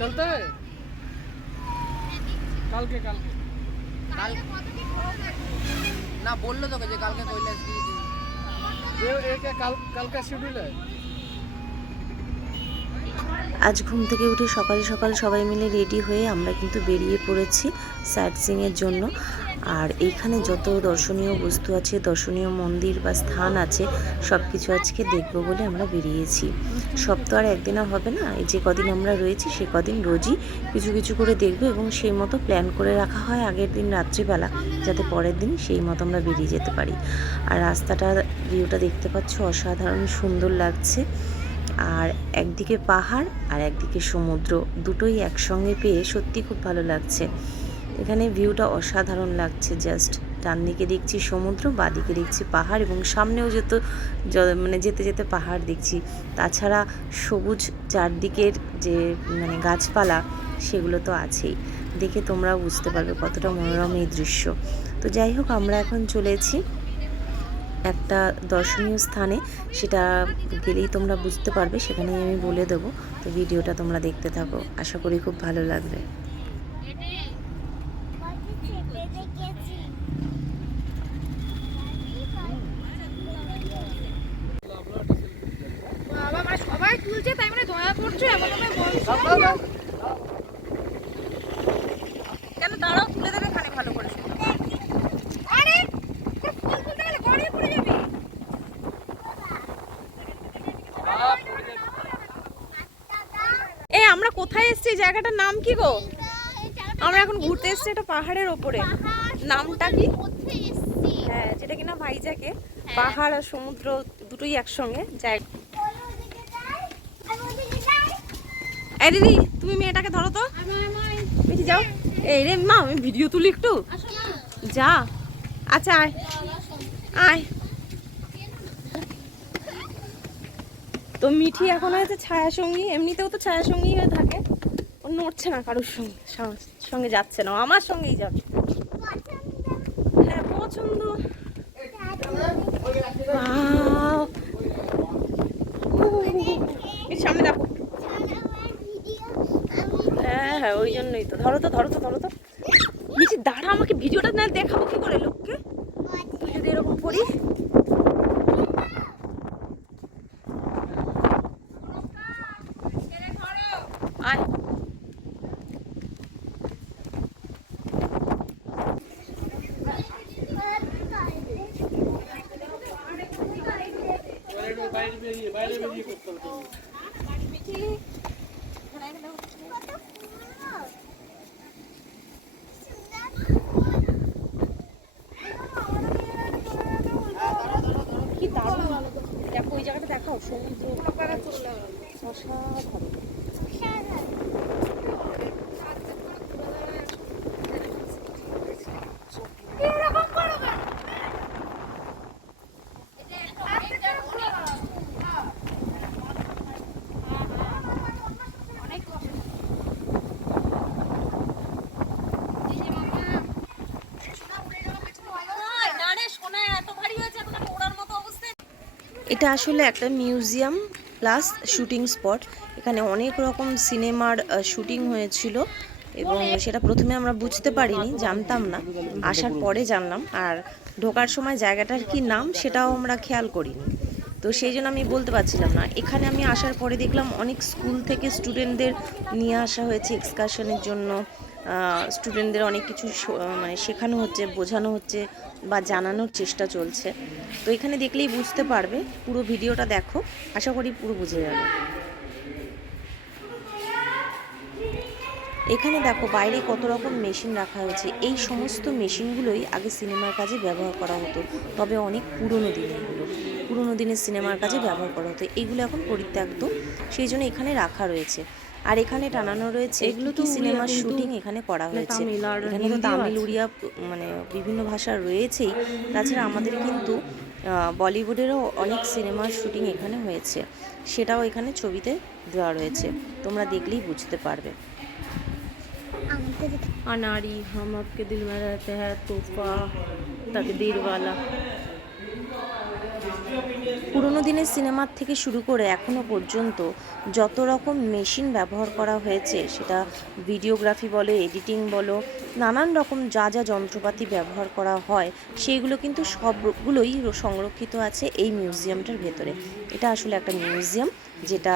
चलते हैं কালকে না বললো তোকে যে কালকে কৈলাস গিয়েছি কাল का शेड्यूल है। আজ ঘুম থেকে উঠে সকাল সকাল সবাই মিলে রেডি হয়ে আমরা কিন্তু বেরিয়ে পড়েছি সাইট সিইংয়ের জন্য। আর এইখানে যত দর্শনীয় বস্তু আছে, দর্শনীয় মন্দির বা স্থান আছে, সব কিছু আজকে দেখব বলে আমরা বেরিয়েছি। সব তো আর একদিনে হবে না, এই যে কদিন আমরা রয়েছি সে কদিন রোজই কিছু কিছু করে দেখব এবং সেই মতো প্ল্যান করে রাখা হয় আগের দিন রাত্রিবেলা, যাতে পরের দিন সেই মতো আমরা বেরিয়ে যেতে পারি। আর রাস্তাটা, ভিউটা দেখতে পাচ্ছ, অসাধারণ সুন্দর লাগছে। আর একদিকে পাহাড় আর একদিকে সমুদ্র, দুটোই একসঙ্গে পেয়ে সত্যি খুব ভালো লাগছে। এখানে ভিউটা অসাধারণ লাগছে। জাস্ট ডান দিকে দেখছি সমুদ্র, বাঁদিকে দেখছি পাহাড় এবং সামনেও যেতে যেতে পাহাড় দেখছি। তাছাড়া সবুজ চারদিকের যে গাছপালা, সেগুলো তো আছেই। দেখে তোমরাও বুঝতে পারবে কতটা মনোরম এই দৃশ্য। তো যাই হোক, আমরা এখন চলেছি একটা দর্শনীয় স্থানে, সেটা গেলেই তোমরা বুঝতে পারবে, সেখানেই আমি বলে দেবো। তো ভিডিওটা তোমরা দেখতে থাকো, আশা করি খুব ভালো লাগবে। সবাই তুলছে, তাই মানে দয়া করছো এমন বলছো কেন? দাঁড়াও, তুলে দেবে খানে ভালো করে। আরে ফুল তুলতে গেলে গড়িয়ে পড়ে যাবে। এই আমরা কোথায় এসেছি? জায়গাটার নাম কি গো? আমরা এখন ঘুরতে এসেছি একটা পাহাড়ের ওপরে। নামটা কি? হ্যাঁ, যেটা কিনা ভাইজাকে পাহাড় আর সমুদ্র দুটোই একসঙ্গে জায়গা। এই দিদি, তুমি মেয়েটাকে ধরো তো, বেশি যাও। এই রে মা, আমি ভিডিও তুলি একটু, যা। আচ্ছা আয় আয়। তো মিঠি এখন হয়েছে ছায়া সঙ্গী, এমনিতেও তো ছায়া সঙ্গী হয়ে থাকে। ও নড়ছে না কারোর সঙ্গে যাচ্ছে না, আমার সঙ্গেই যাবে। হ্যাঁ পছন্দ। সামনে দেখো। হ্যাঁ হ্যাঁ, ওই জন্যই তো। ধরো তো মিঠি, দাঁড়া, আমাকে ভিডিওটা না দেখাবো কি করে লোককে যদি এরকম করি? আয়। বাইরে বেরিয়ে করতে হবে। কি দারুণ দেখো, ওই জায়গাটা দেখাও, সমুদ্র অসাধারণ। এটা আসলে একটা মিউজিয়াম প্লাস শুটিং স্পট। এখানে অনেক রকম সিনেমার শুটিং হয়েছিল এবং সেটা প্রথমে আমরা বুঝতে পারিনি, জানতাম না, আসার পরে জানলাম। আর ঢোকার সময় জায়গাটার কি নাম সেটাও আমরা খেয়াল করিনি, তো সেই জন্য আমি বলতে পারছিলাম না। এখানে আমি আসার পরে দেখলাম অনেক স্কুল থেকে স্টুডেন্টদের নিয়ে আসা হয়েছে এক্সকারশনের জন্য। স্টুডেন্টদের অনেক কিছু শেখানো হচ্ছে, বোঝানো হচ্ছে বা জানানোর চেষ্টা চলছে। তো এখানে দেখলেই বুঝতে পারবে, পুরো ভিডিওটা দেখো, আশা করি পুরো বুঝে যাবে। এখানে দেখো বাইরে কত রকম মেশিন রাখা হয়েছে। এই সমস্ত মেশিনগুলোই আগে সিনেমার কাজে ব্যবহার করা হতো, তবে অনেক পুরনো দিনের সিনেমার কাজে ব্যবহার করা হতো। এগুলো এখন পরিত্যক্ত, সেই জন্য এখানে রাখা রয়েছে। আর এখানে টানানো রয়েছে এগুলো তো সিনেমার শুটিং এখানে করা হয়েছে। এখানে তো তামিল, উড়িয়া বিভিন্ন ভাষা রয়েছেই। তাছাড়া আমাদের কিন্তু বলিউডেরও অনেক সিনেমার শুটিং এখানে হয়েছে, সেটাও এখানে ছবিতে দেওয়া রয়েছে, তোমরা দেখলেই বুঝতে পারবে। अनाड़ी हम आपके दिल में रहते हैं, तोहफा तकदीर वाला। পুরোনো দিনের সিনেমার থেকে শুরু করে এখনো পর্যন্ত যত রকম মেশিন ব্যবহার করা হয়েছে, সেটা ভিডিওগ্রাফি বলো, এডিটিং বলো, নানান রকম যা যা যন্ত্রপাতি ব্যবহার করা হয় সেইগুলো কিন্তু সবগুলোই সংরক্ষিত আছে এই মিউজিয়ামটার ভেতরে। এটা আসলে একটা মিউজিয়াম, যেটা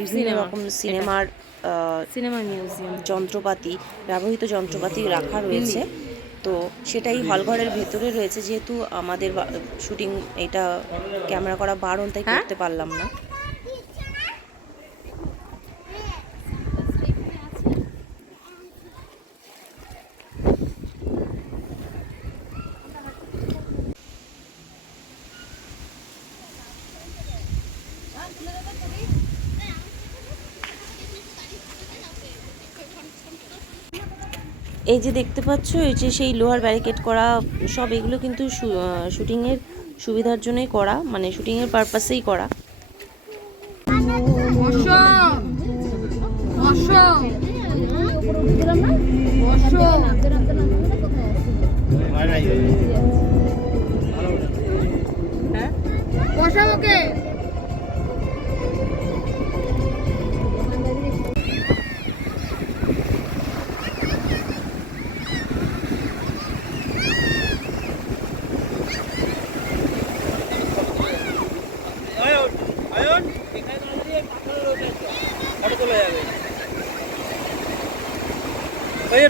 বিভিন্ন রকম সিনেমার মিউজিয়াম। যন্ত্রপাতি, ব্যবহৃত যন্ত্রপাতি রাখা রয়েছে। তো সেটাই হলঘরের ভেতরে রয়েছে, যেহেতু আমাদের শুটিং এটা ক্যামেরা করা বারণ, তাই করতে পারলাম না। এই যে দেখতে পাচ্ছ, এই যে সেই লোহার ব্যারিকেড করা সব, এগুলো কিন্তু শুটিংয়ের সুবিধার জন্যই করা, মানে শুটিংয়ের পারপাসেই করা।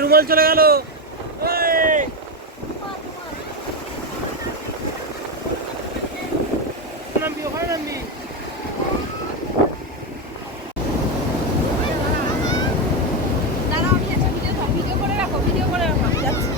রুমাল চলে গেল। নামবি, ওখানে নামবি। ভিডিও করে রাখো যাচ্ছি।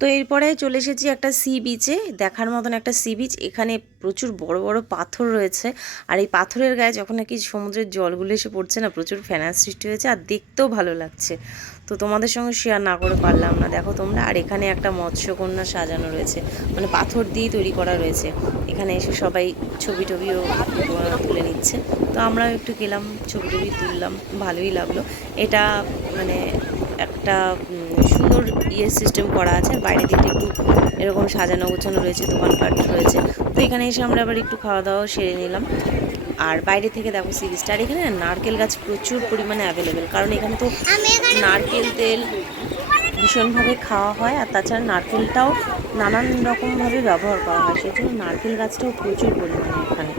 তো এরপরে চলে এসেছি একটা সি বিচে, দেখার মতন একটা সি বিচ। এখানে প্রচুর বড় বড় পাথর রয়েছে, আর এই পাথরের গায়ে যখন নাকি সমুদ্রের জলগুলো এসে পড়ছে না, প্রচুর ফেনার সৃষ্টি হয়েছে, আর দেখতেও ভালো লাগছে। তো তোমাদের সঙ্গে শেয়ার না করে পারলাম না, দেখো তোমরা। আর এখানে একটা মৎস্যকন্যা সাজানো রয়েছে, মানে পাথর দিয়ে তৈরি করা রয়েছে। এখানে এসে সবাই ছবি টবিও তুলে নিচ্ছে। তো আমরাও একটু গেলাম, ছবি টবি তুললাম, ভালোই লাগলো। এটা মানে একটা সুন্দর সিস্টেম করা আছে, আর বাইরের দিকটা একটু এরকম সাজানো গোছানো রয়েছে, দোকানপাট রয়েছে। তো এখানে এসে আমরা আবার একটু খাওয়া দাওয়া সেরে নিলাম। আর বাইরে থেকে দেখো সি বিচটা। আর এখানে নারকেল গাছ প্রচুর পরিমাণে অ্যাভেলেবেল, কারণ এখানে তো নারকেল তেল ভীষণভাবে খাওয়া হয়, আর তাছাড়া নারকেলটাও নানান রকমভাবে ব্যবহার করা হয়, সেই জন্য নারকেল গাছটাও প্রচুর পরিমাণে এখানে।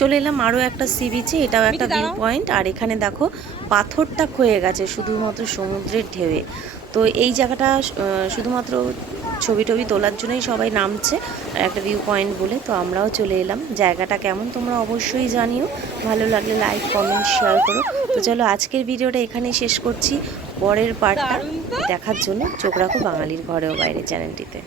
চলে এলাম আরও একটা সি বিচে, এটাও একটা ভিউ পয়েন্ট। আর এখানে দেখো পাথরটা ক্ষয়ে গেছে শুধুমাত্র সমুদ্রের ঢেউয়ে। তো এই জায়গাটা শুধুমাত্র ছবি টবি তোলার জন্যই সবাই নামছে, আর একটা ভিউ পয়েন্ট বলে। তো আমরাও চলে এলাম। জায়গাটা কেমন তোমরা অবশ্যই জানিও, ভালো লাগলে লাইক কমেন্ট শেয়ার করো। তো চলো আজকের ভিডিওটা এখানেই শেষ করছি, পরের পার্টটা দেখার জন্য চোখ রাখো বাঙালির ঘরে ও বাইরে চ্যানেলটিতে।